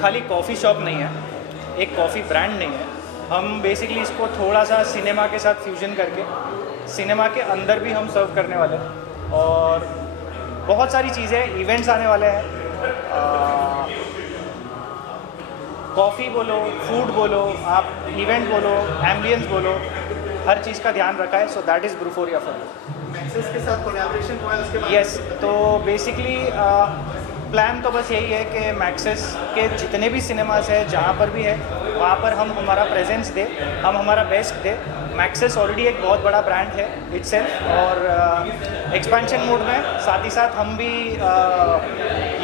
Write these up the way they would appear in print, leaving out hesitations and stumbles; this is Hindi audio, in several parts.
खाली कॉफ़ी शॉप नहीं है, एक कॉफ़ी ब्रांड नहीं है। हम बेसिकली इसको थोड़ा सा सिनेमा के साथ फ्यूजन करके सिनेमा के अंदर भी हम सर्व करने वाले हैं और बहुत सारी चीज़ें, इवेंट्स आने वाले हैं। कॉफ़ी बोलो, फूड बोलो, आप इवेंट बोलो, एम्बियंस बोलो, हर चीज़ का ध्यान रखा है। So that is Brewphoria for Maxis के साथ कोलैबोरेशन हुआ है उसके बाद? यस, तो बेसिकली प्लान तो बस यही है कि मैक्सिस के जितने भी सिनेमास है, जहाँ पर भी है, वहाँ पर हम हमारा प्रेजेंस दे, हम हमारा बेस्ट दे। मैक्सिस ऑलरेडी एक बहुत बड़ा ब्रांड है इटसेल्फ और एक्सपेंशन मोड में, साथ ही साथ हम भी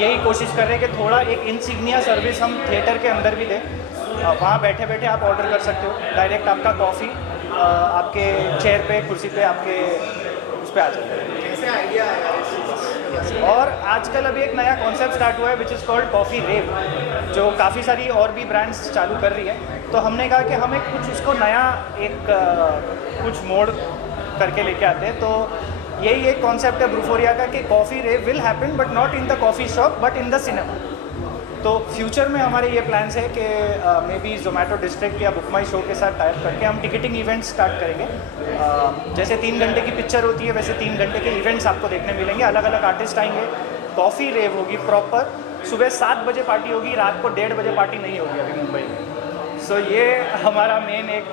यही कोशिश कर रहे हैं कि थोड़ा एक इंसिग्निया सर्विस हम थिएटर के अंदर भी दें। वहाँ बैठे बैठे आप ऑर्डर कर सकते हो, डायरेक्ट आपका कॉफ़ी आपके चेयर पे, कुर्सी पे, आपके उस पर आ जाता है। कैसे आइडिया आया इस चीज़ का? और आजकल अभी एक नया कॉन्सेप्ट स्टार्ट हुआ है विच इज़ कॉल्ड कॉफ़ी रेव, जो काफ़ी सारी और भी ब्रांड्स चालू कर रही है। तो हमने कहा कि हम एक कुछ उसको नया एक कुछ मोड़ करके लेके आते हैं। तो यही एक कॉन्सेप्ट है ब्रूफोरिया का कि coffee rave will happen but not in the coffee shop but in the cinema. तो फ्यूचर में हमारे ये प्लान्स है कि मे बी जोमेटो डिस्ट्रिक्ट या बुक माई शो के साथ टाइप करके हम टिकटिंग इवेंट्स स्टार्ट करेंगे। जैसे 3 घंटे की पिक्चर होती है, वैसे 3 घंटे के इवेंट्स आपको देखने मिलेंगे। अलग अलग आर्टिस्ट आएंगे, कॉफ़ी रेव होगी प्रॉपर, सुबह 7 बजे पार्टी होगी, रात को 1:30 बजे पार्टी नहीं होगी अभी मुंबई में। सो ये हमारा मेन एक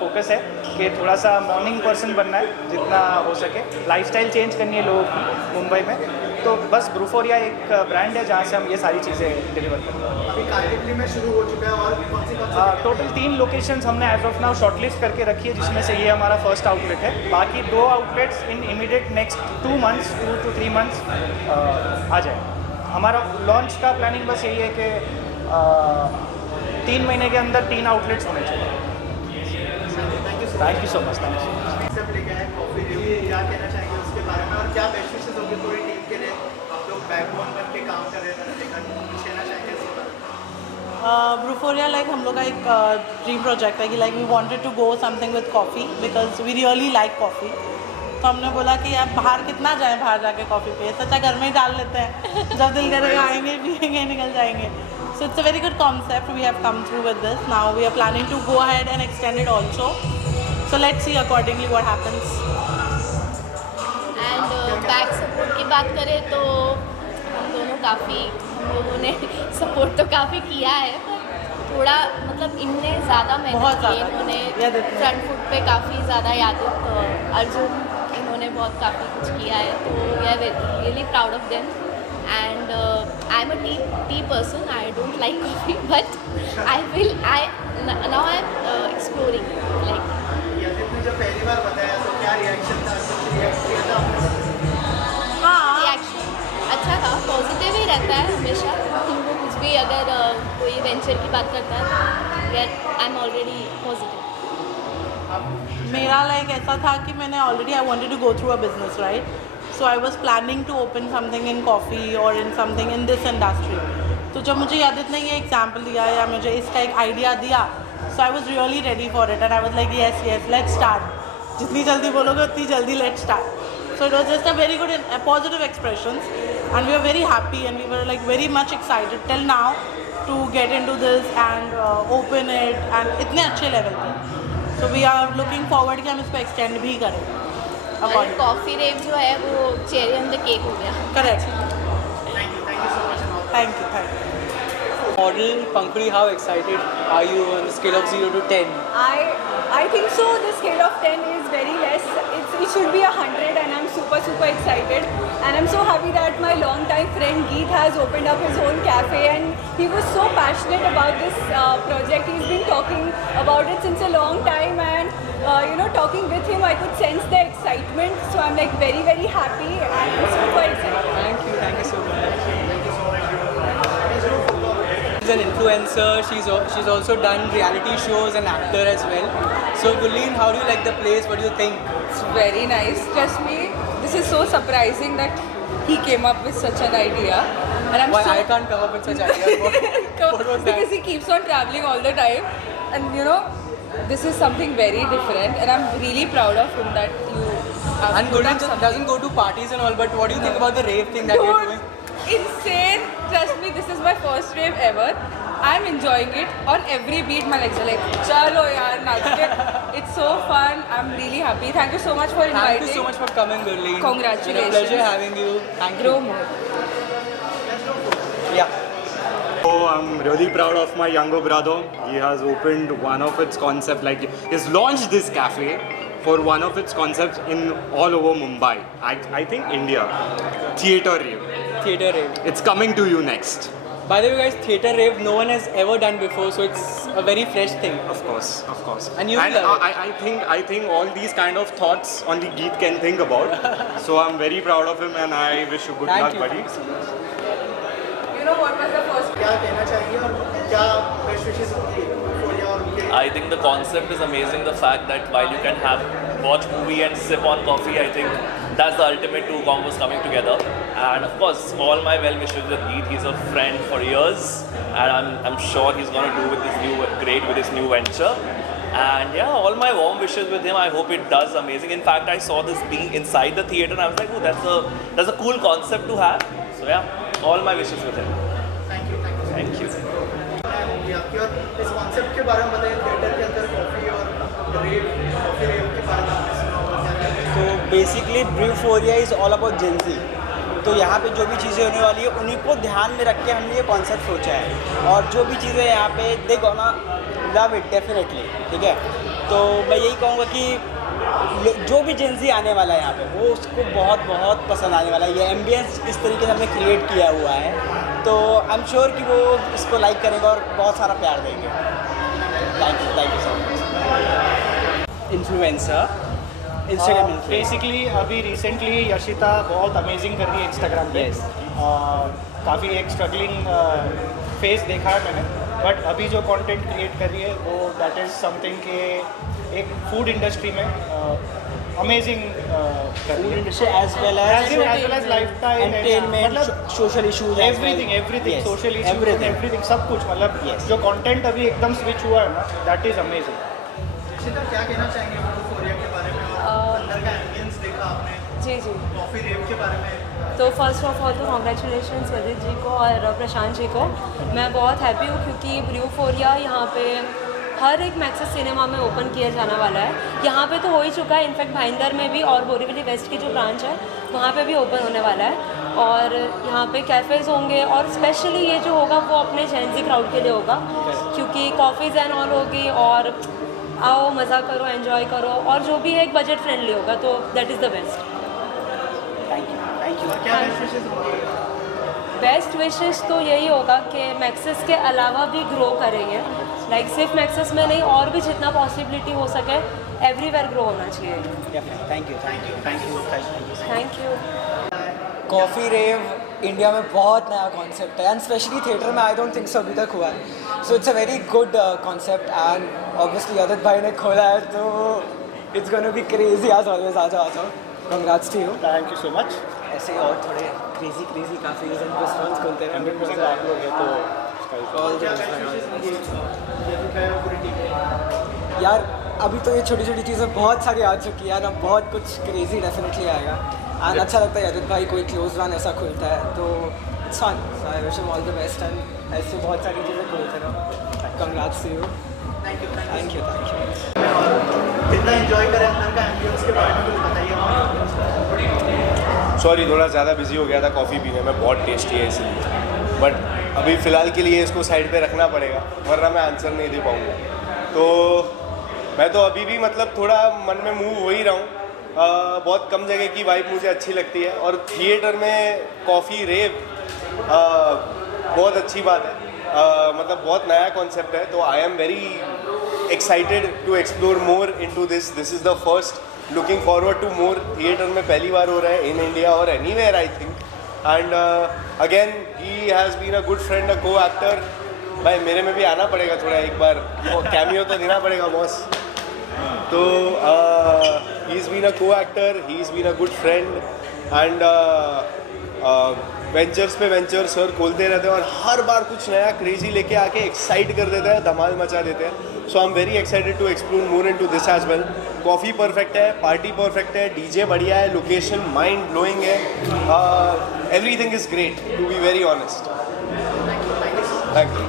फोकस है कि थोड़ा सा मॉर्निंग पर्सन बनना है जितना हो सके, लाइफस्टाइल चेंज करनी है लोगों की मुंबई में। तो बस ब्रूफोरिया एक ब्रांड है जहाँ से हम ये सारी चीज़ें डिलीवर करते हैं। अभी कालिकली में शुरू हो चुका है और कौन सी टोटल 3 लोकेशंस हमने एज ऑफ नाउ शॉर्टलिस्ट करके रखी है, जिसमें से ये हमारा फर्स्ट आउटलेट है। बाकी 2 outlets in immediate next 2 months, 2 to 3 months आ जाए। हमारा लॉन्च का प्लानिंग बस यही है कि 3 महीने के अंदर 3 आउटलेट्स होने चाहिए। Thank you so much. सब लेके आए कॉफी रिव्यू, क्या कहना चाहेंगे उसके बारे में और क्या बेस्ट विशेस होंगे पूरी टीम के लिए? आप लोग बैकबोन बन के काम कर रहे हैं, कुछ कहना चाहेंगे इसके बारे में? ब्रूफोरिया लाइक हम लोग का एक ड्रीम प्रोजेक्ट है कि like we wanted to go something with coffee because we really like coffee. तो हमने बोला कि अब बाहर कितना जाएं, बाहर जाके कॉफ़ी पे, सच्चा घर में ही डाल लेते हैं, जब दिल करेगा आएंगे पिएंगे निकल जाएंगे। So it's a very good concept. We have come through with this. Now we are planning to go ahead and extend it also. So let's see accordingly what happens. And back support की बात करें तो हम दोनों काफ़ी, हम लोगों ने सपोर्ट तो काफ़ी किया है, पर थोड़ा मतलब इनने ज़्यादा मेहनत की, इन्होंने फ्रंट फुट पे काफ़ी ज़्यादा यादव, अर्जुन, इन्होंने बहुत काफ़ी कुछ किया है। तो we are really proud of them. And I'm a tea person. I don't like coffee, but now I'm exploring. Like यादित ने जब पहली बार बताया तो क्या रिएक्शन था? कुछ रिएक्ट किया था आपने? हाँ, रिएक्शन अच्छा था, पॉजिटिव ही रहता है हमेशा। उनको कुछ भी अगर कोई वेंचर की बात करता है तो आई एम ऑलरेडी पॉजिटिव। मेरा लाइक ऐसा था कि मैंने already I wanted to go through a business, right? So I was planning to open something in coffee or in something in this industry. तो जब मुझे यादित ने ये एग्जाम्पल दिया या मुझे इसका एक आइडिया दिया, so I was really ready for it and I was like yes let's start. जितनी जल्दी बोलोगे उतनी जल्दी let's start. So it was just a very good and positive expressions and we were very happy and we were like very much excited till now to get into this and open it and इतने अच्छे लेवल पे. So we are looking forward कि हम इसको extend भी करें. कॉफ़ी रेव जो है वो चेरी ऑन द केक हो गया। Correct. Thank you so much. Thank you. Model Pankuri, how excited are you on the scale of 0 to 10? I think so. The scale of 10 is very less. It should be 100, and I'm super excited. And I'm so happy that my long-time friend Geet has opened up his own cafe, and he was so passionate about this project. He's been talking about it since a long time, and talking with him, I could sense the excitement. So I'm like very happy, and I'm super excited. Thank you so much. She's an influencer. She's also done reality shows and actor as well. So Gulleen, how do you like the place? What do you think? It's very nice. Trust me, this is so surprising that he came up with such an idea. And I'm Why so I can't come up with such ideas? What was that? because he keeps on traveling all the time, and this is something very different, and I'm really proud of him that you have And put Gulleen up something doesn't go to parties and all, but what do you think about the rave thing that you're doing? insane. Trust me, this is my first rave ever, I'm enjoying it. On every beat, my legs are like, chalo yaar, naach ke. It's so fun. I'm really happy. Thank you so much for inviting. Thank you so much for coming, Gurleen. Congratulations. It's a pleasure having you. Thank you. Grow more. Yeah. So I'm really proud of my younger brother. He has opened one of its concept, like he's launched this cafe for one of its concepts in all over Mumbai. I think India. Theatre Rave. Theatre Rave. It's coming to you next. By the way, guys, Theatre Rave no one has ever done before, so it's a very fresh thing. Of course, of course. And you will love it. I think all these kind of thoughts only Geet can think about. So I'm very proud of him and I wish you good Thank luck, you. buddy. You know what was the first? क्या कहना चाहिए और क्या बेस्ट विशेस होंगी यूफोरिया और उनके I think the concept is amazing. The fact that while you can watch movie and sip on coffee, I think that's the ultimate two combos coming together. And of course, all my well wishes with Geet. He's a friend for years, and I'm sure he's gonna do great with his new venture. And yeah, all my warm wishes with him. I hope it does amazing. In fact, I saw this being inside the theater, and I was like, oh, that's a cool concept to have. So yeah, all my wishes with him. Thank you. होगी आपकी और इस कॉन्सेप्ट के बारे में बताइए थिएटर के अंदर कॉफ़ी और कॉफ़ी रेव के बारे में आपने सुना होगा क्या क्या तो basically Brewphoria is all about Gen Z. तो यहाँ पे जो भी चीज़ें होने वाली है उन्हीं को ध्यान में रख के हमने ये कॉन्सेप्ट सोचा है और जो भी चीज़ें यहाँ पे they gonna love it definitely, ठीक है। तो मैं यही कहूँगा कि जो भी जेंजी आने वाला है यहाँ पे वो उसको बहुत बहुत पसंद आने वाला है। ये एम्बियंस इस तरीके से हमने क्रिएट किया हुआ है, तो आई एम श्योर कि वो इसको लाइक करेंगे और बहुत सारा प्यार देंगे। Thank you so much. Influencer Instagram basically अभी रिसेंटली यशिता बहुत अमेजिंग कर रही है इंस्टाग्राम पे। काफ़ी एक स्ट्रगलिंग फेस देखा है मैंने, बट अभी जो कंटेंट क्रिएट कर रही है वो दैट इज़ समथिंग के एक फूड इंडस्ट्री में अमेजिंग कर रही है। Industry as well as lifestyle entertainment social issues everything social issues everything सब कुछ, मतलब जो कंटेंट अभी एकदम स्विच हुआ है ना, दैट इज़ अमेजिंग। यशिता क्या कहना चाहेंगे यूफोरिया के बारे में और अंदर का एम्बियंस देखा आपने जी जी। कॉफ़ी रेव के बारे में? तो फर्स्ट ऑफ ऑल तो कॉन्ग्रेचुलेशन यदित जी को और प्रशांत जी को। मैं बहुत हैप्पी हूँ क्योंकि ब्रूफोरिया यहाँ पे हर एक मैक्सिस सिनेमा में ओपन किया जाने वाला है। यहाँ पे तो हो ही चुका है, इनफैक्ट भाईंदर में भी और बोरीवली वेस्ट की जो ब्रांच है वहाँ पे भी ओपन होने वाला है और यहाँ पे कैफ़ेज़ होंगे और स्पेशली ये जो होगा वो अपने जेंजी क्राउड के लिए होगा क्योंकि कॉफ़ीज़ एंड ऑल होगी और आओ मज़ा करो, एंजॉय करो और जो भी है एक बजट फ्रेंडली होगा, तो that is the best. Thank you. क्या बेस्ट विशेस होंगी? बेस्ट विशेस तो यही होगा कि मैक्सिस के अलावा भी ग्रो करेंगे, लाइक सिर्फ मैक्सिस में नहीं और भी जितना पॉसिबिलिटी हो सके एवरीवेयर ग्रो होना चाहिए। Thank you. Coffee rave India में बहुत नया कॉन्सेप्ट है एंड स्पेशली थिएटर में आई डोंट थिंक सो अभी तक हुआ है, so it's a very good concept and obviously Adit भाई ने खोला है तो it's gonna be crazy as always. आ जाओ, congrats to you. Thank you so much. ऐसे और थोड़े क्रेजी काफ़ी रेस्टोरेंट्स खुलते हैं। 100% आप लोग हैं तो ऑल क्या बेस्ट विशेस होंगी यदित भाई और पूरी टीम? यार अभी तो ये छोटी छोटी चीज़ें बहुत सारी आ चुकी है ना, बहुत कुछ क्रेजी डेफिनेटली आएगा एंड अच्छा लगता है यदित भाई कोई क्लोज वन ऐसा खुलता है तो it's fun. So I wish him all the best and ऐसे बहुत सारी चीज़ें खुलते रहो। Congrats to you. Thank you. कितना एंजॉय करें अंदर का एम्बियंस के बारे में कुछ बताइए। सॉरी थोड़ा ज़्यादा बिजी हो गया था कॉफ़ी पीने में, बहुत टेस्टी है इसलिए, बट अभी फ़िलहाल के लिए इसको साइड पे रखना पड़ेगा वरना मैं आंसर नहीं दे पाऊँगा। तो मैं तो अभी भी मतलब थोड़ा मन में मूव हो ही रहा हूँ। बहुत कम जगह की वाइब मुझे अच्छी लगती है और थिएटर में कॉफ़ी रेव बहुत अच्छी बात है। मतलब बहुत नया कॉन्सेप्ट है, तो I am very excited to explore more into this is the first, looking forward to more. Theatre में पहली बार हो रहा है इन इंडिया और anywhere I think, and again he has been a good friend, a co actor. भाई मेरे में भी आना पड़ेगा थोड़ा, एक बार कैमियो तो देना पड़ेगा बॉस। तो ही is been a co actor, he is been a good friend and ventures पे वेंचर सर खोलते रहते हैं और हर बार कुछ नया क्रेजी लेके आके एक्साइट कर देते हैं, धमाल मचा देते हैं। So I am very excited to explore more into this as well. Coffee perfect है, पार्टी परफेक्ट है, डीजे बढ़िया है, लोकेशन माइंड ब्लोइंग है, everything is great to be very honest. Thank you.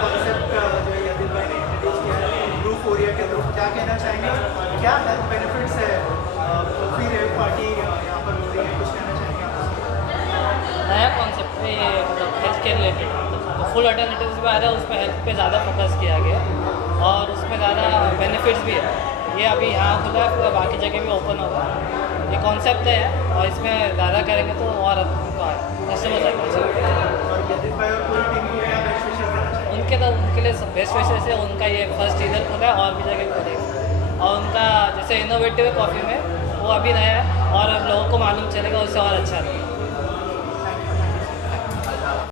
Concept जो यदित भाई ने इंट्रोड्यूस किया है ब्रूफोरिया के थ्रू, क्या कहना चाहेंगे? क्या हेल्थ बेनिफिट्स है? कॉफ़ी रेव पार्टी यहाँ पर हो रही है, कुछ कहना चाहेंगे आप? नया कॉन्सेप्ट है ये, मतलब हेल्थ के रिलेटेड, तो फुल अल्टरनेटिव्स भी आ रहा है, उसमें हेल्थ पे ज़्यादा फोकस किया गया और उसमें ज़्यादा बेनिफिट्स भी है। ये अभी यहाँ खुला है, पूरा बाकी जगह भी ओपन होगा। ये कॉन्सेप्ट है और इसमें ज़्यादा करेंगे तो और कस्टमर्स आएंगे। और यदित भाई और पूरी टीम को क्या बेस्ट विशेष देना चाहिए? उनके लिए बेस्ट विशेष है, उनका ये फर्स्ट इधर खुला है और भी जगह खुलेगा। और उनका जैसे इनोवेटिव है कॉफ़ी में, वो अभी नया है और लोगों को मालूम चलेगा, उससे और अच्छा लगेगा।